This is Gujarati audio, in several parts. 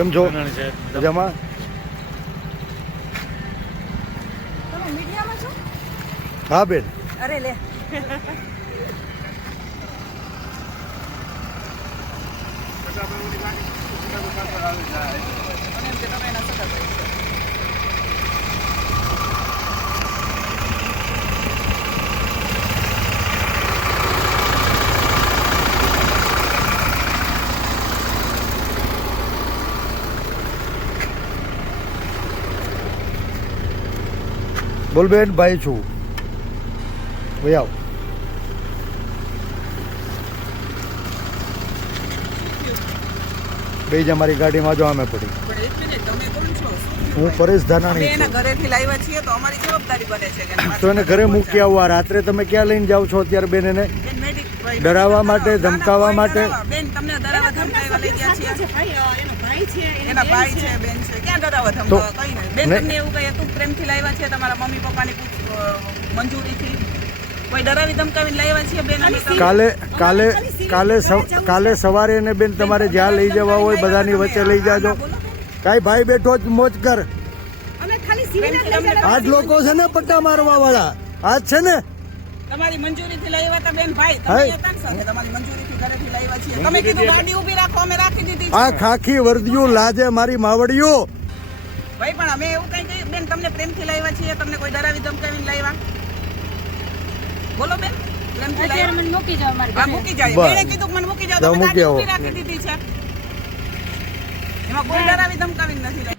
કેમ છો? મજામાં? હા બેન. અરે લે બોલ બેન, ભાઈ છું. ભાઈ આવ. બે જ અમારી ગાડીમાં જો અમે પડી. પણ એક મિનિટ, તમે કોણ છો? હું પરેશ ધાનાણી અમે એના છું. ઘરેથી લાવ્યા છીએ તો અમારી જવાબદારી બને છે કે તો એને ઘરે મૂકી આવવા. રાત્રે તમે ક્યાં લઈને જાઓ છો અત્યારે બેન એને? ડરાવવા માટે, ધમકાવવા માટે? બેન તમને ડરાવવા ધમકાવવા લઈ ગયા છીએ. એના ભાઈ છે, બેન છે. ક્યાં ડરાવવા ધમકાવવા? કઈ નહીં. બેન તમને એવું કહીએ તું પ્રેમથી લાવ્યા છે તમારા મમ્મી પપ્પાની મંજૂરીથી? કોઈ ડરાવી ધમકાવીને લાવ્યા છીએ બેન? કાલે સવારે એને બેન તમારે જ્યાં લઈ જવા હોય બધાની વચ્ચે લઈ જાજો. કાંઈ ભાઈ બેઠો જ મોજ કર. આજ લોકો છે ને પટ્ટા મારવા વાળા આજ છે ને. તમારી મંજૂરીથી લાવ્યા હતા બેન ભાઈ. તમે હતા ને સાથે તમારી મંજૂરીથી ઘરેથી લાવ્યા છીએ. તમે કીધું ગાડી ઊભી રાખો, અમે રાખી દીધી. આ ખાખી વર્દિયું લાજે મારી માવડિયું. ભાઈ પણ અમે એવું કઈ કહ્યું બેન? તમને પ્રેમથી લાવ્યા છીએ, તમને કોઈ ડરાવી ધમકાવીને લાવ્યા? બોલો બેન, પ્રેમથી લાવ્યા? મને મૂકી જાવ મારી હા, મૂકી જાય. બેને કીધું મને મૂકી જાવ, તમે ગાડી ઊભી રાખી દીધી છે. એમાં કોઈ ડરાવી ધમકાવીને નથી લાવ્યા.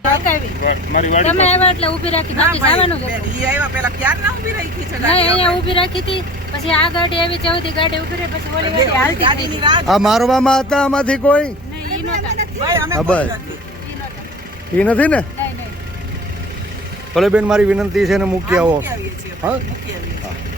તમે આવ્યા એટલે ઊભી રાખી, બાકી જવાનું જ હતું. ઈ આવ્યા પેલા ક્યાર ના ઊભી રાખી છે નહીં, ગાડી? અહીંયા ઊભી રાખી હતી, પછી આ ગાડી આવી ચૌથી ગાડી ઊભી રહી, પછી ઓલી ગાડી હાલતી ગાડીની ગઈ. રાહ આ મારવામાં હતા આમાંથી કોઈ? નહીં, ઈ નહોતા. ભાઈ અમે હા, કોઈ બસ. નથી. ઈ નહોતા. એ નથી ને? નહીં, નહીં. ભલે બેન, મારી વિનંતી છે ને મૂકી આવો. મૂકી આવીએ છીએ. હા? મૂકી આવીએ છીએ.